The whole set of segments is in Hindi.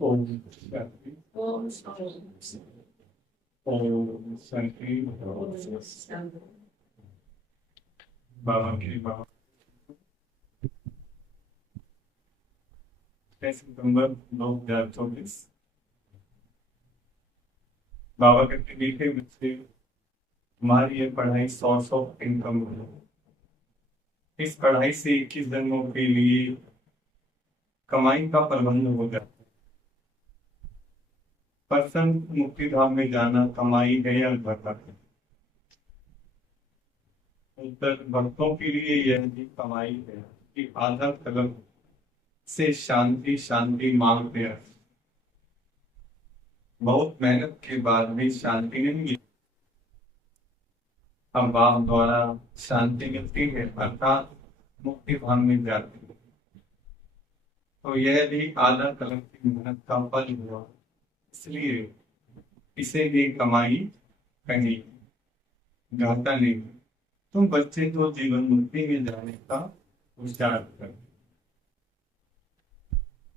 ओम शांति। ओम शांति। ओम शांति। ओम शांति। बाबा की बाबा 6 सितंबर 2024। बाबा कहते मीठे बच्चे, तुम्हारी ये पढ़ाई सोर्स ऑफ इनकम है। इस पढ़ाई से 21 जन्मों के लिए कमाई का प्रबंध हो जाता है। पर्सन मुक्ति धाम में जाना कमाई है या बरकत है? उत्तर भक्तों के लिए यह भी कमाई है कि आधा कलम से शांति शांति मांगते हैं। बहुत मेहनत के बाद भी शांति नहीं मिली। अब बाप द्वारा शांति मिलती है अर्थात मुक्ति धाम में जाती है। तो यह भी आधा कलम की मेहनत का फल हुआ, इसलिए इसे भी कमाई कहीं घाटा नहीं। तुम बच्चे तो जीवन मुक्ति में जाने का विचार कर।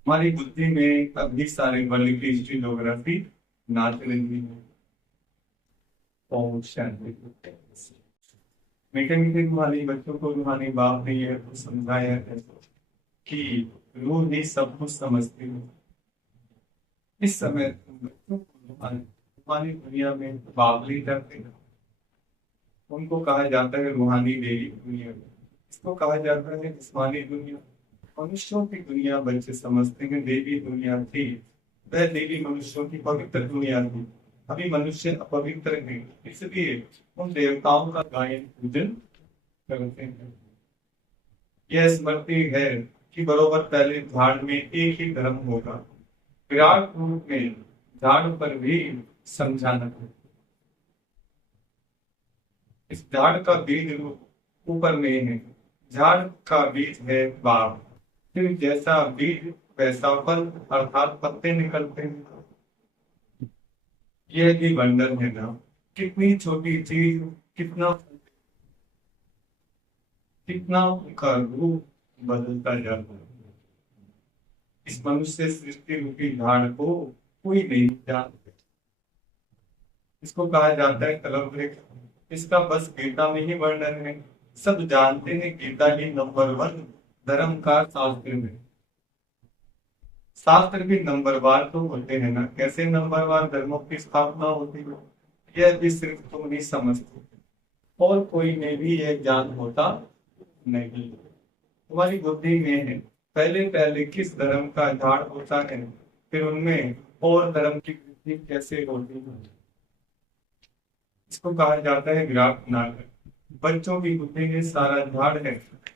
हमारी बुद्धि में अभी सारे वर्ल्ड की हिस्ट्री ज्योग्राफी नाच रही है। ओम शांति। मीठे मीठे तुम्हारे बच्चों को तुम्हारे बाप ने यह तो समझाया है कि रूह ही सब कुछ समझती है। इस समय तुम बच्चों को तुम्हारी दुनिया में बावली करते हैं। उनको कहा जाता है रूहानी देवी दुनिया। इसको कहा जाता है जिस्मानी दुनिया। मनुष्यों की दुनिया बच्चे समझते हैं देवी दुनिया थी। वह देवी मनुष्यों की पवित्र दुनिया थी। अभी मनुष्य अपवित्र है, इसलिए उन देवताओं का गायन पूजन करते हैं। यह स्मृति है कि बरोबर पहले झाड़ में एक ही धर्म होगा। विराट रूप में झाड़ पर भी समझाना है। इस झाड़ का बीज ऊपर में है। झाड़ का बीज है बाप। फिर जैसा बीज वैसा फल अर्थात पत्ते निकलते हैं। यह भी बंधन है ना। कितनी छोटी चीज कितना कितना का रूप बदलता जाता है। इस मनुष्य सृष्टि रूपी झाड़ को कोई नहीं जानता। इसको कहा जाता है कलम वृक्ष। इसका बस गीता में ही वर्णन है। सब जानते हैं गीता ही नंबर 1 धर्म का शास्त्र है। शास्त्र भी नंबरवार तो होते हैं ना। कैसे नंबरवार धर्मों की स्थापना होती है, यह भी सिर्फ तुम नहीं समझते और कोई में भी यह ज्ञान होता नहीं। तुम्हारी बुद्धि में है पहले पहले किस धर्म का झाड़ होता है, फिर उनमें और धर्म की वृद्धि कैसे होती है। इसको कहा जाता है विराट नागर। बच्चों की बुद्धि में सारा झाड़ है।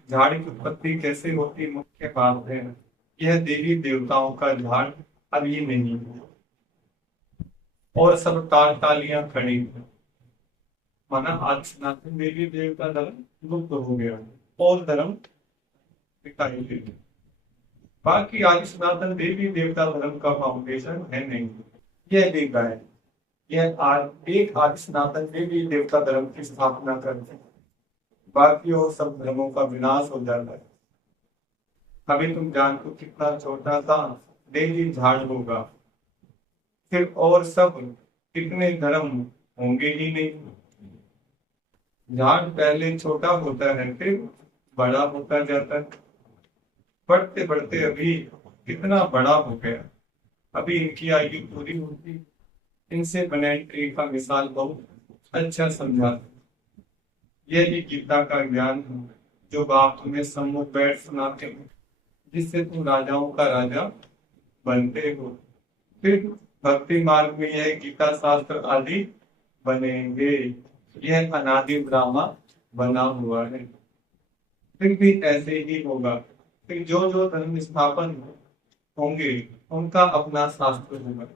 झाड़ की उत्पत्ति कैसे होती मुख्य बात है। यह देवी देवताओं का झाड़ अभी नहीं है और सब तालियां खड़ी है। माना आज सनातन देवी देवता धर्म लुप्त हो गया और धर्म दिखाई दे। बाकी आदि सनातन देवी देवता धर्म का फाउंडेशन है नहीं। यह भी गाय यह आज एक आदि सनातन देवी देवता धर्म की स्थापना करते हैं। बाकी और सब धर्मों का विनाश हो जाता है। अभी तुम जानते हो कितना छोटा सा देवी झाड़ होगा, फिर और सब कितने धर्म होंगे ही नहीं। झाड़ पहले छोटा होता है फिर बड़ा होता जाता है। बढ़ते बढ़ते अभी कितना बड़ा हो गया। अभी इनकी आयु पूरी होती। इनसे बने ट्री का मिसाल बहुत अच्छा समझा। यह भी गीता का ज्ञान है जो बाप तुम्हें सम्मुख बैठ सुनाते हैं, जिससे तुम राजाओं का राजा बनते हो। फिर भक्ति मार्ग में यह गीता शास्त्र आदि बनेंगे। यह अनादि ड्रामा बना हुआ है। फिर भी ऐसे ही होगा। फिर जो जो धर्म स्थापन होंगे उनका अपना शास्त्र होगा।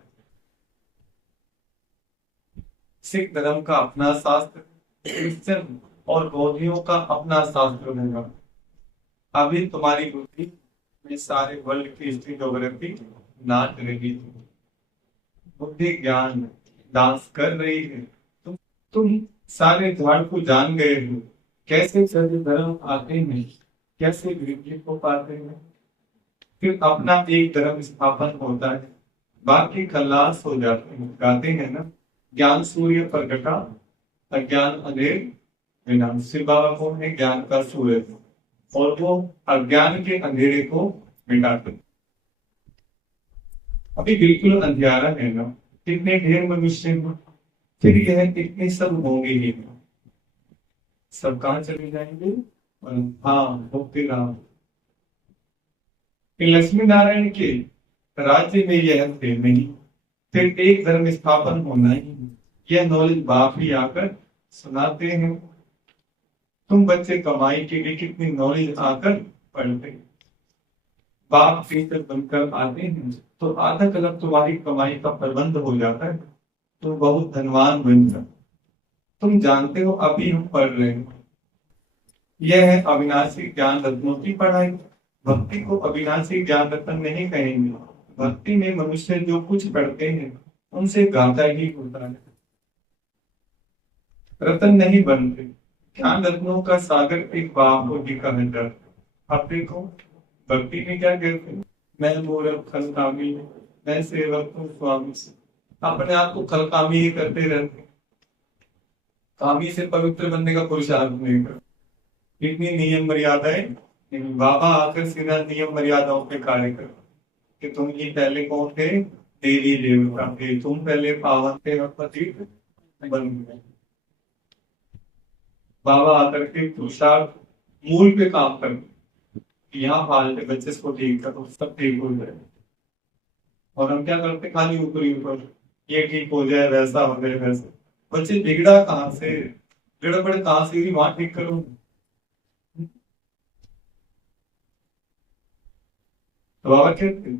सिख धर्म का अपना शास्त्र, क्रिश्चियन और बौद्धियों का अपना शास्त्र होगा। अभी तुम्हारी बुद्धि में सारे वर्ल्ड की हिस्ट्री ज्योग्राफी नाच रही थी। बुद्धि ज्ञान डांस कर रही है। तुम सारे झाड़ को जान गए हो। कैसे सभी धर्म आते हैं, कैसे वृद्धि को पाते हैं। फिर अपना एक धर्म स्थापन होता है। बाकी खल्लास हो जाते हैं, गाते हैं ना, ज्ञान सूर्य प्रगटा, अज्ञान अंधेर विनाश। शिव बाबा कौन है? ज्ञान का सूर्य, और वो अज्ञान के अंधेरे को मिटाते। अभी बिल्कुल अंधियारा है ना, कितने ढेर मनुष्य हैं, फिर यह कितने सब होंगे ही नहीं। सब कहाँ चले जाएंगे? और हाँ, मुक्ति राम। लक्ष्मी नारायण के राज्य में यह थे नहीं, फिर एक धर्म स्थापन होना ही। यह नॉलेज बाप ही आकर सुनाते हैं। तुम बच्चे कमाई के लिए कितनी नॉलेज आकर पढ़ते, बाप टीचर बनकर आते हैं तो आधा कलम तुम्हारी कमाई का प्रबंध हो जाता है, तुम बहुत धनवान बन जाते। तुम जानते हो अभी हम पढ़ रहे हैं, यह है अविनाशी ज्ञान रत्नों की पढ़ाई। भक्ति को अविनाशी ज्ञान रत्न नहीं कहेंगे। भक्ति में मनुष्य जो कुछ पढ़ते हैं उनसे गाता ही होता है, रत्न नहीं बनते। ज्ञान रत्नों का सागर एक बाप को भी कहा जाता है। आप देखो भक्ति में क्या कहते हैं, मैं मूर्ख खलकामी, मैं सेवक हूँ स्वामी से। अपने आप को खलकामी ही करते रहते, कामी से पवित्र बनने का पुरुषार्थ नहीं कर। इतनी नियम मर्यादाएं नहीं, बाबा आकर सीधा नियम मर्यादाओं पे कार्य कर कि तुम ही पहले कौन थे? देवी देवता थे, तुम पहले पावन थे और पतित बन गए। बाबा आकर के पुरुषार्थ मूल पे काम कर, यहाँ फालते बच्चे को ठीक करो, सब ठीक हो जाए। और हम क्या करते? खाली ऊपरी ऊपर, ये ठीक हो जाए, वैसा हो जाए, वैसा। बच्चे बिगड़ा कहाँ से, गड़बड़ कहाँ से, वहां ठीक करो। तो बाबा कहते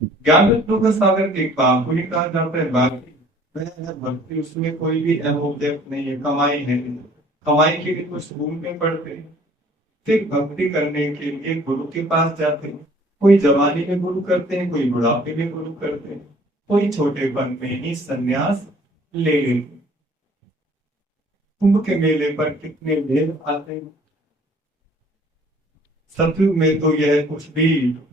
ज्ञान रत्नों का सागर एक बाप को ही कहा जाता है। बाकी वह भक्ति, उसमें कोई भी ऑब्जेक्ट नहीं है, कमाई है। कमाई के लिए कुछ स्कूल में पढ़ते हैं, फिर भक्ति करने के लिए गुरु के पास जाते हैं। कोई जवानी में गुरु करते हैं, कोई बुढ़ापे में गुरु करते हैं, कोई छोटेपन में ही संन्यास ले लेते हैं। कुंभ के मेले पर कितने भेद आते हैं। सतयुग में तो यह कुछ भी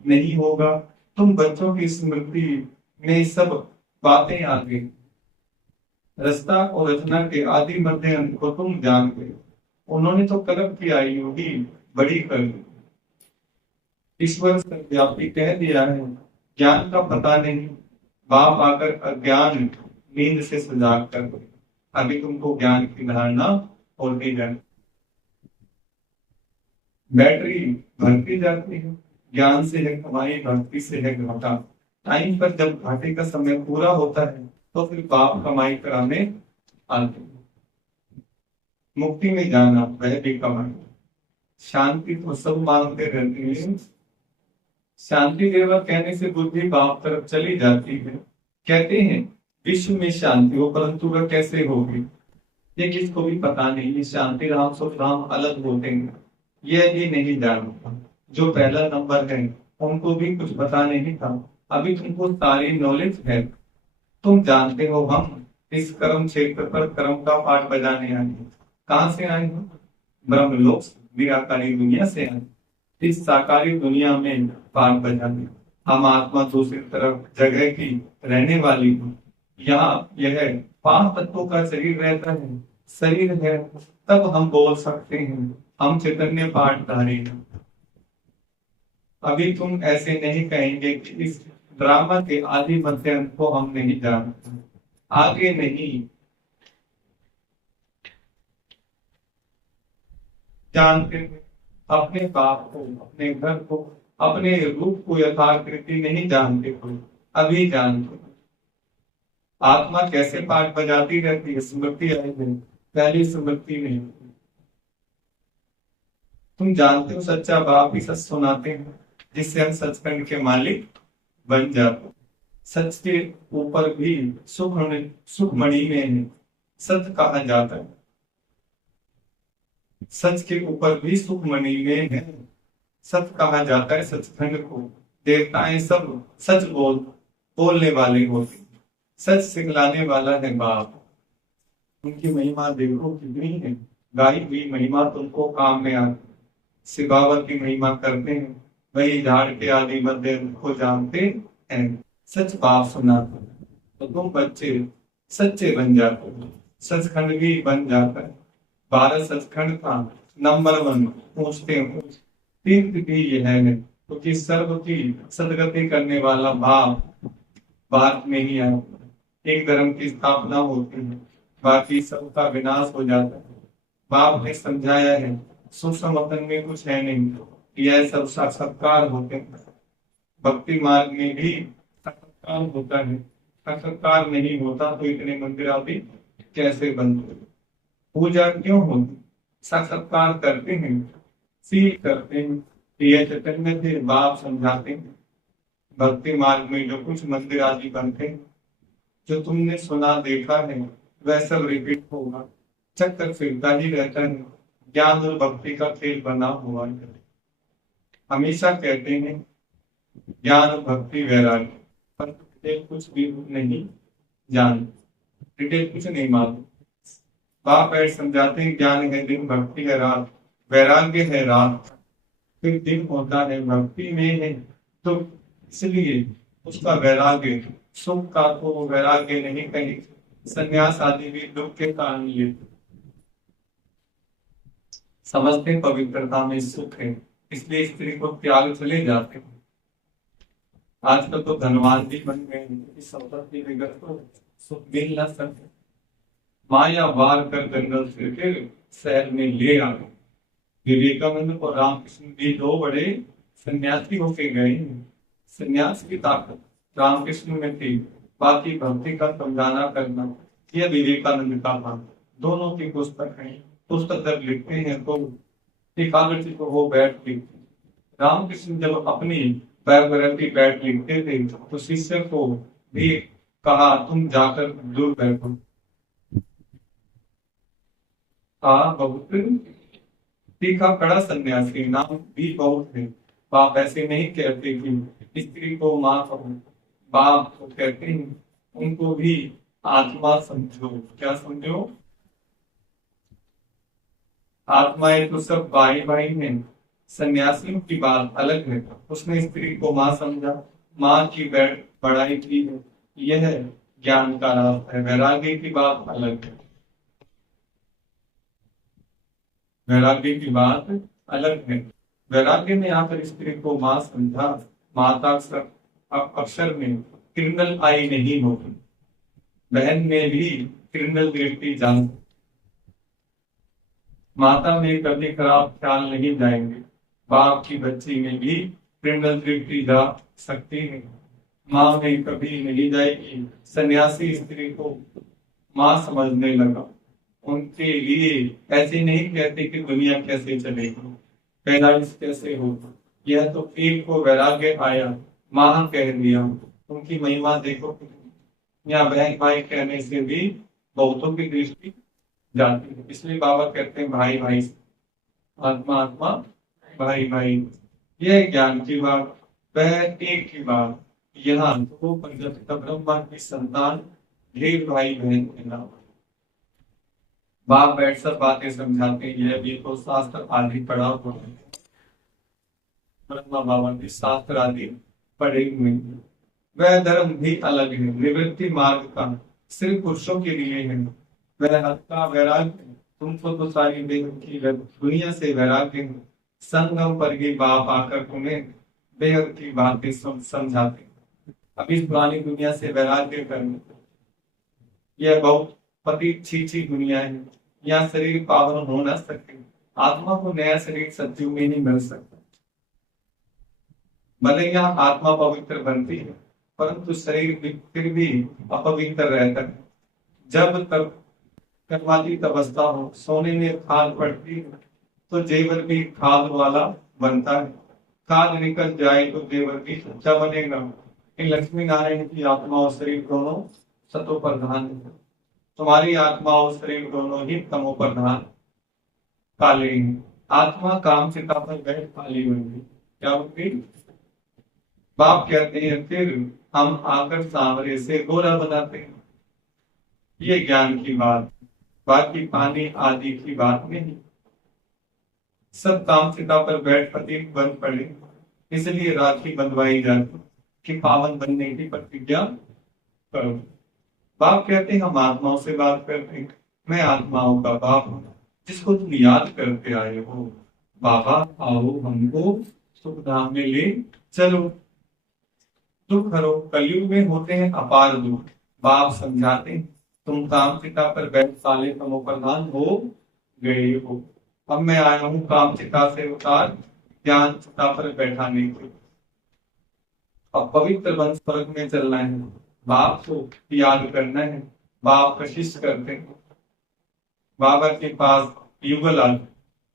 नहीं होगा। तुम बच्चों की स्मृति में सब बातें आ गई। रस्ता और रचना के आदि मध्य अंत को तुम जानते हो। उन्होंने तो कलम की आयु होगी बड़ी कर दी। ईश्वर सर्वव्यापी कह दिया है, ज्ञान का पता नहीं। बाप आकर अज्ञान नींद से सजाग कर दे। अभी तुमको ज्ञान की धारणा और दी जाए। बैटरी भरती जाती है, ज्ञान से है कमाई, भक्ति से है घाटा। टाइम पर जब घाटे का समय पूरा होता है तो फिर बाप कमाई कराने आते हैं। मुक्ति में जाना वह भी कमाई। शांति तो सब मांगते रहते हैं, शांति देवा कहने से बुद्धि बाप तरफ चली जाती है। कहते हैं विश्व में शांति हो, परंतु वह कैसे होगी ये किसको भी पता नहीं। ये शांति राम सुख राम अलग होते हैं, यह भी नहीं जानता। जो पहला नंबर है उनको भी कुछ पता नहीं था, अभी तुमको सारी नॉलेज है। तुम जानते हो हम इस कर्म क्षेत्र पर कर्म का पाठ बजाने आए। कहाँ से आए हो? ब्रह्मलोक निराकारी दुनिया से आए। इस साकारी दुनिया में पाठ बजाने। हम आत्मा दूसरी तरफ जगह की रहने वाली हूँ। यहाँ यह 5 तत्वों का शरीर रहता है, शरीर है तब हम बोल सकते हैं हम चैतन्य पाठधारी हैं। अभी तुम ऐसे नहीं कहेंगे कि इस ड्रामा के आदि मध्य अंत को हम नहीं जानते, आगे नहीं जानते। अपने बाप को, अपने घर को, अपने रूप को यथाकृति नहीं जानते हो, अभी जानते। आत्मा कैसे पाठ बजाती रहती है, स्मृति आई है, पहली स्मृति नहीं। तुम जानते हो सच्चा बाप ही सच सुनाते हैं, जिससे हम सचखंड के मालिक बन जाते। सच के ऊपर भी सुखमणि में सच कहा जाता है। सच के ऊपर भी सुखमणि में है सच कहा जाता है। सचखंड को देवताएं सब सच बोलने वाले होते, सच सिखलाने वाला है बाप। उनकी महिमा देखो कितनी है, गाई हुई महिमा तुमको काम में आती। शिव बाबा की महिमा करते हैं, वही झाड़ के आदि मध्य को जानते हैं। सच बाप सुनाते तो तुम बच्चे सच्चे बन जाते। सचखंड भी बन जाता है। 12 सचखंड का नंबर 1 पूछते हो। तीर्थ भी यह है क्योंकि सर्व की सदगति करने वाला भाव बात में ही आया। एक धर्म की स्थापना होती है, बाकी सबका विनाश हो जाता है। बाप ने समझाया है, सूक्ष्म वतन में कुछ है नहीं, यह सब साक्षात्कार होते हैं। भक्ति मार्ग में भी साक्षात्कार होता है। साक्षात्कार नहीं होता तो इतने मंदिर आदि कैसे बनते? पूजा क्यों होती? साक्षात्कार करते हैं, सीख करते हैं। यह चैतन्य थे, बाप समझाते हैं। भक्ति मार्ग में जो कुछ मंदिर आदि बनते हैं, जो तुमने सुना देखा है, वह सब रिपीट होगा। चक्कर फिरता ही रहता है। ज्ञान और भक्ति का खेल बना हुआ है। हमेशा कहते हैं ज्ञान भक्ति वैराग्य, पर डिटेल कुछ भी नहीं जान, डिटेल कुछ नहीं मालूम। बाप ऐड समझाते हैं ज्ञान है दिन, भक्ति है रात, वैराग्य है रात, फिर दिन होता है भक्ति में है तो इसलिए उसका वैराग्य सुख का तो वैराग्य नहीं कहीं। संन्यास आदि भी दुख के कारण ये समझते पवित्रता में सुख है, इसलिए स्त्री को त्याग चले जाते हैं। आजकल तो धनवान भी बन गए हैं, संपत्ति विगत को सुख मिल न सके। माया वार कर जंगल से फिर शहर में ले आ गए। विवेकानंद और रामकृष्ण भी दो बड़े सन्यासी होके गए। सन्यास की ताकत रामकृष्ण में थी, बाकी भक्ति का समझाना करना यह विवेकानंद का था। दोनों की पुस्तक है। पुस्तक जब लिखते हैं तो एकाग्रचित्त को वो बैठ लिखते। रामकृष्ण जब अपनी बायोग्राफी बैठ लिखते थे तो शिष्य को भी कहा तुम जाकर दूर बैठो। बहुत तीखा कड़ा सन्यासी, नाम भी बहुत है। बाप ऐसे नहीं कहते कि स्त्री को माँ कहो, बाप को कहते हैं उनको भी आत्मा समझो। क्या समझो? आत्माएं तो सब भाई भाई हैं। सन्यासियों की बात अलग है। उसने स्त्री को माँ समझा, माँ की बड़ाई की है, यह ज्ञान का रास्ता है। वैराग्य की बात अलग है। वैराग्य की बात अलग है। वैराग्य ने आकर स्त्री को माँ समझा। माता अक्षर में किरणल आई नहीं होगी, बहन में भी किरणल दृष्टि जान। माता में कभी खराब ख्याल नहीं जाएंगे, बाप की बच्ची में भी किरणल दृष्टि जा सकती है, माँ में कभी नहीं जाएगी। सन्यासी स्त्री को माँ समझने लगा। उनके लिए ऐसे नहीं कहते कि दुनिया कैसे चलेगी, पैदाइश कैसे होगी। यह तो एक को वैराग्य आया, माँ कह दिया। उनकी महिमा देखो। या बहन भाई कहने से भी बहुतों की दृष्टि जाती है। इसलिए बाबा कहते हैं भाई भाई, आत्मा आत्मा, भाई भाई। यह ज्ञान की बात, वह एक की बात। यहाँ दो प्रजापिता ब्रह्मा की संतान ढेर भाई बहन के नाम। बाप बैठ सब बातें समझाते हैं। यह भी तो शास्त्र आदि पढ़ा हुआ है। ब्रह्मा बाबा के शास्त्र आदि पढ़े हुए हैं। वह धर्म भी अलग है। निवृत्ति मार्ग का सिर्फ पुरुषों के लिए है। वह हद का वैराग्य तुमको तो सारी बेहद की दुनिया से वैराग्य है। संगम पर ही बाप आकर तुम्हें बेहद की बातें समझाते। अब इस पुरानी दुनिया से वैराग्य करने, यह बहुत पति दुनिया है। यहाँ शरीर पावन हो न सके। आत्मा को नया शरीर सत्युग में नहीं मिल सकता। भले यहाँ आत्मा पवित्र बनती है, परंतु शरीर फिर भी अपवित्र रहता है। जब तक कर्मातीत अवस्था हो, सोने में खाद पड़ती है तो जेवर भी खाद वाला बनता है। खाद निकल जाए तो जेवर भी सच्चा बनेगा। इन लक्ष्मी नारायण की आत्मा और शरीर दोनों सतो प्रधान है। तुम्हारी आत्मा और शरीर दोनों ही तमो प्रधान काले हैं। आत्मा काम चिता पर बैठ काली होगी। क्या होगी? बाप कहते हैं फिर हम आकर सांवरे से गोरा बनाते हैं। ये ज्ञान की बात, बाकी पानी आदि की बात नहीं। सब काम चिता पर बैठ पति बन पड़े, इसलिए राखी बंधवाई जाती। कि पावन बनने की प्रतिज्ञा करो। बाप कहते हैं हम आत्माओं से बात करते हैं, मैं आत्माओं का बाप हूँ जिसको तुम याद करते आए हो। बाबा आओ हमको सुख धाम में ले चलो। दुख हरो कलयुग में होते हैं अपार दुख। बाप समझाते हैं तुम काम चिता पर बैठ साले तमोप्रधान हो गए हो। अब मैं आया हूँ काम चिता से उतार ज्ञान चिता पर बैठाने के। अब पवित्र वंश स्वर्ग में चलना है, बाप को याद करना है। बाप कशिश करते हैं, बाबा के पास युगल आता है,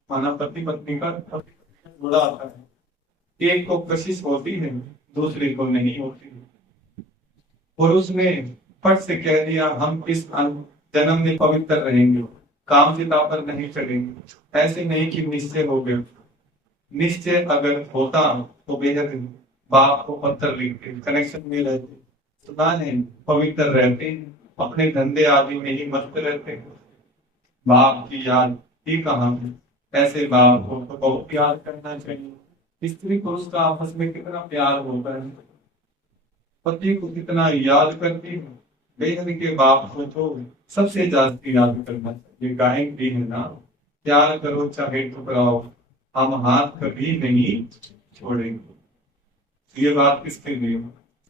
माना पति पत्नी का जुड़ा आता है। एक को कशिश होती है, दूसरे को नहीं होती। पुरुष ने फट से कह दिया हम इस जन्म में पवित्र रहेंगे, काम चिता पर नहीं चढ़ेंगे। ऐसे नहीं कि निश्चय हो गए। निश्चय अगर होता तो बेहद बाप को पत्थर लिखते, कनेक्शन में रहते, सुना है पवित्र रहते, अपने धंधे आदि में ही मस्त रहते। बाप की याद ही कहाँ है। ऐसे बाप को तो बहुत याद करना चाहिए। स्त्री पुरुष का आपस में कितना प्यार होता है, पति को कितना याद करती है, बहन के बाप को तो सबसे ज्यादा याद करना चाहिए। गायन भी है ना, प्यार करो चाहे ठुकराओ, हम हाथ कभी नहीं छोड़ेंगे। ये बात किसके लिए?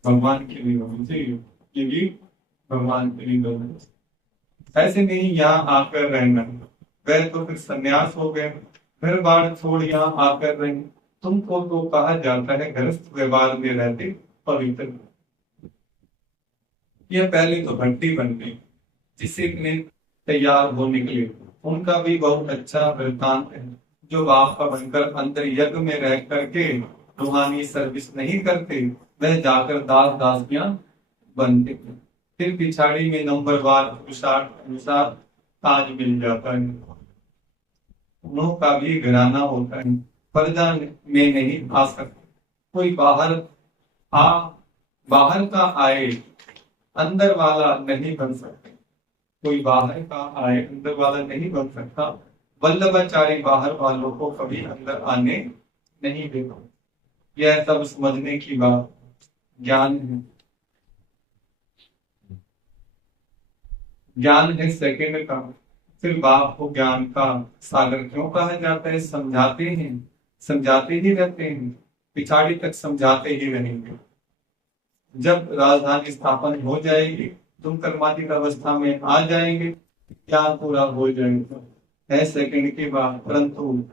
भगवान के लिए होनी चाहिए, ये भी भगवान के लिए होना चाहिए। ऐसे नहीं यहाँ आकर रहना, वह तो फिर संन्यास हो गए, घर बार छोड़ यहाँ आकर रहे। तुमको तो कहा जाता है गृहस्थ व्यवहार में रहते पवित्र। यह पहले तो भट्टी बन गई, जिससे इतने तैयार हो निकले। उनका भी बहुत अच्छा वृत्तांत है, जो बाप का बनकर अंदर यज्ञ में रह करके रूहानी सर्विस नहीं करते, वह जाकर दास दासियां बनते। फिर पिछाड़ी में नंबरवार पुरुषार्थ अनुसार ताज मिल जाता है। उन्हों का भी घराना होता है, पर्दा में नहीं आ सकते। कोई बाहर का आए अंदर वाला नहीं बन सकते। कोई बाहर का आए अंदर वाला नहीं बन सकता। वल्लभाचारी बाहर वालों को कभी अंदर आने नहीं देता। यह सब समझने की बात ज्ञान है। ज्ञान है सेकंड का। फिर बाप को ज्ञान का सागर क्यों कहा जाता है? समझाते ही रहते हैं, पिछाड़ी तक समझाते ही रहेंगे। जब राजधानी स्थापन हो जाएगी, तुम कर्मातीत अवस्था में आ जाएंगे, ज्ञान पूरा हो जाएगा। है सेकंड के बाद, परंतु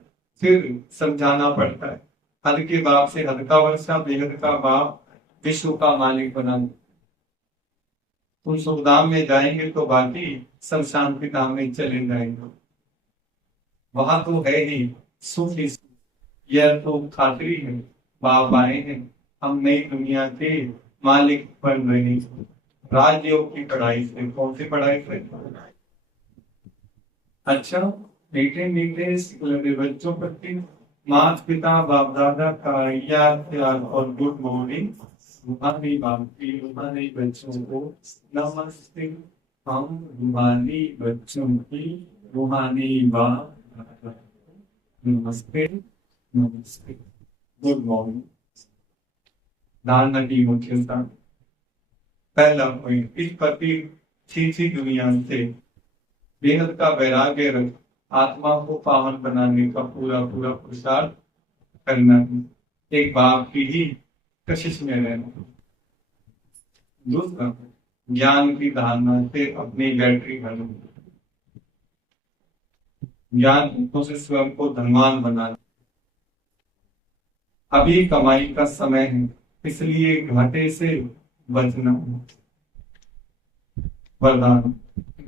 फिर समझाना पड़ता है। हद के बाप से हद का वर्षा, बेहद का बाप विश्व का मालिक बना। तुम सुखधाम में जाएंगे तो बाकी सब शांति धाम में चले जाएंगे। वहां तो है ही सुख ही सुख। यह तो खातरी है, बाप आए हैं, हम नई दुनिया के मालिक बन रहे हैं। राजयोग की पढ़ाई से, कौन सी पढ़ाई से? अच्छा, मीठे मीठे सिखलते बच्चों प्रति माता पिता बाप दादा का याद प्यार और गुड मॉर्निंग। रूहानी बाप की रूहानी बच्चों को नमस्ते। हम रूहानी बच्चों की रूहानी बाप नमस्ते नमस्ते, गुड मॉर्निंग। धारणा की मुख्यता। पहला पॉइंट, इस पति छीछी दुनिया से बेहद का वैराग्य रख आत्मा को पावन बनाने का पूरा पूरा पुरुषार्थ करना है। एक बाप की ही कशिश में रहना। दूसरा, ज्ञान की धारणा से अपनी बैटरी भरना। ज्ञान से स्वयं को धनवान बनाना। अभी कमाई का समय है, इसलिए घाटे से बचना। वरदान,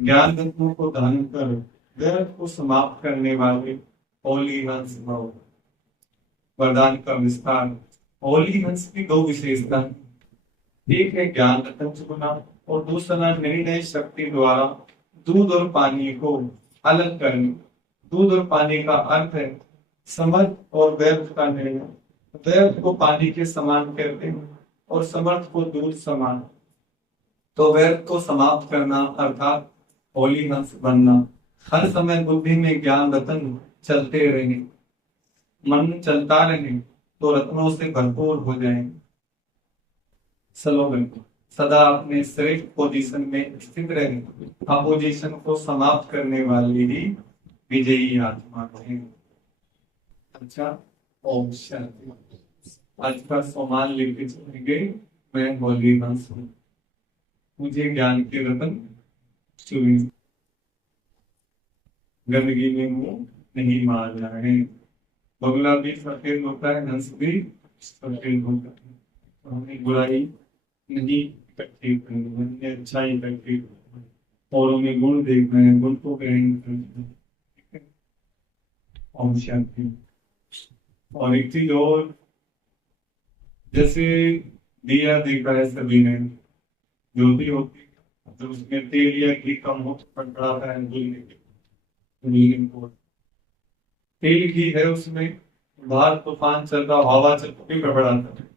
ज्ञान तत्वों को धारण कर व्यर्थ को समाप्त करने वाले होली हंस भव। वरदान का विस्तार। होली हंस की दो विशेषता, एक है ज्ञान रतन चुना और दूसरा निर्णय शक्ति द्वारा दूध और पानी को अलग करना। दूध और पानी का अर्थ है समर्थ और व्यर्थ का निर्णय। व्यर्थ को पानी के समान कहते हैं और समर्थ को दूध समान। तो व्यर्थ को समाप्त करना अर्थात होली हंस बनना। हर समय बुद्धि में ज्ञान रतन चलते रहे, मन चलता रहे तो रत्नों से भरपूर हो जाएंगे। स्लोगन, सदा अपने श्रेष्ठ पोजीशन में स्थित रहे, अपोजिशन को समाप्त करने वाली ही विजयी आत्मा है। अच्छा, ओम शांति। आज का सोमान लेके चलेंगे। मैं होली हंस हूँ, मुझे ज्ञान के रतन चुने, गंदगी में मुंह नहीं मारना है। बगुला भी सफेद होता है, हंस भी सफेद होता है। तो हमें बुराई नहीं इकट्ठी करनी है, अच्छाई इकट्ठी करनी है। औरों में गुण देखना है, गुण को ग्रहण करना है। ठीक है? ओम शांति। और एक चीज और, जैसे दिया देखा है सभी ने, ज्योति होती है तो उसमें तेल या घी कम हो तो पड़ता है जलने के। तेल घी है उसमें, बाहर तूफान चल रहा, हवा चल रही, गड़बड़ाता है।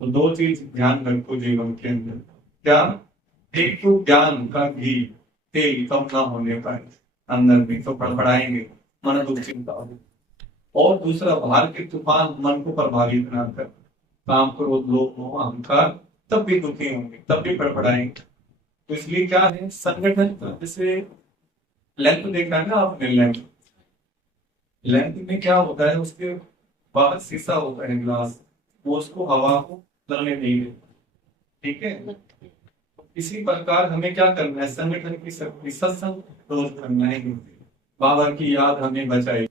तो दो चीज ध्यान रखो जीवन के अंदर। क्या? एक तो ज्ञान का घी, तेल कम ना होने पाए अंदर में, तो फड़फड़ाएंगे, मन दुख चिंता होगी। और दूसरा, बाहर के तूफान मन को प्रभावित ना कर, काम क्रोध लोभ मोह अहंकार, तब भी दुखी होंगे, तब भी फड़फड़ाएंगे। तो इसलिए क्या है, संगठन, जैसे लेंथ देखा है ना आपने, लेंथ में क्या होता है, उसके बाहर शीशा होता है, ग्लास, वो उसको हवा को लगने नहीं देता। ठीक है? इसी प्रकार हमें क्या करना है, संगठन की शक्ति, सत्संग रोज करना है। बाबा की याद हमें बचाए,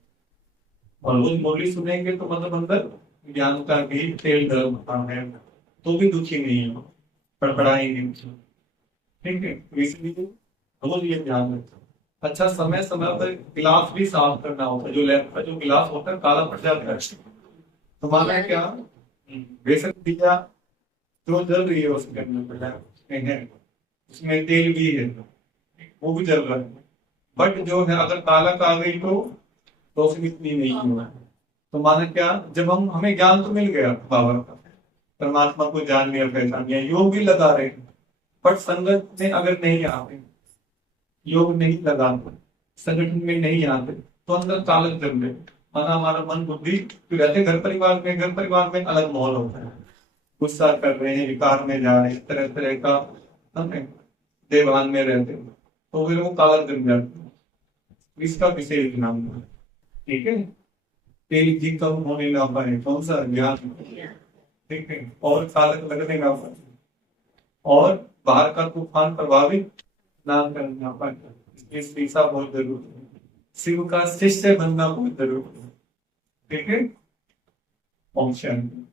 और रोज मुरली सुनेंगे तो मतलब अंदर ज्ञान का भी तेल गर्म होता है, तो भी दुखी नहीं हो, फड़फड़ाएंगे। ठीक है? तो इसलिए रोज ये ध्यान रखें। अच्छा, समय समय पर गिलास भी साफ करना होता है। जो लैंप का जो गिलास होता है काला पड़ जाता है, तो माना क्या, बेशक दिया जो जल रही है उसके अंदर है, उसमें तेल भी है, वो भी जल रहा है, बट जो है अगर काला आ गई तो रोशनी इतनी नहीं हुआ। तो माना क्या, जब हमें ज्ञान तो मिल गया बाबा का, परमात्मा को जान लिया, पहचान लिया, योग भी लगा रहे हैं, बट संगत में अगर नहीं आते, योग नहीं लगा, संगठन में नहीं आते, तो अंदर कालक जम गए। माना हमारा मन बुद्धि फिर रहते घर परिवार में, घर परिवार में अलग माहौल होता है, गुस्सा कर रहे हैं, विकार में जा रहे हैं, तरह तरह का हमें देवान में रहते हैं, तो फिर वो कालक जम जाते हैं। इसका विशेष नाम है। ठीक है? तेल घी कम होने ना पाए, कौन सा ज्ञान। ठीक है? और कालक लगने ना पाए, और बाहर का तूफान प्रभावित ना करना पाए, इसलिए शीशा बहुत जरूरी है। शिव का शिष्य बनना बहुत जरूरी है। ठीक है? ओम शांति।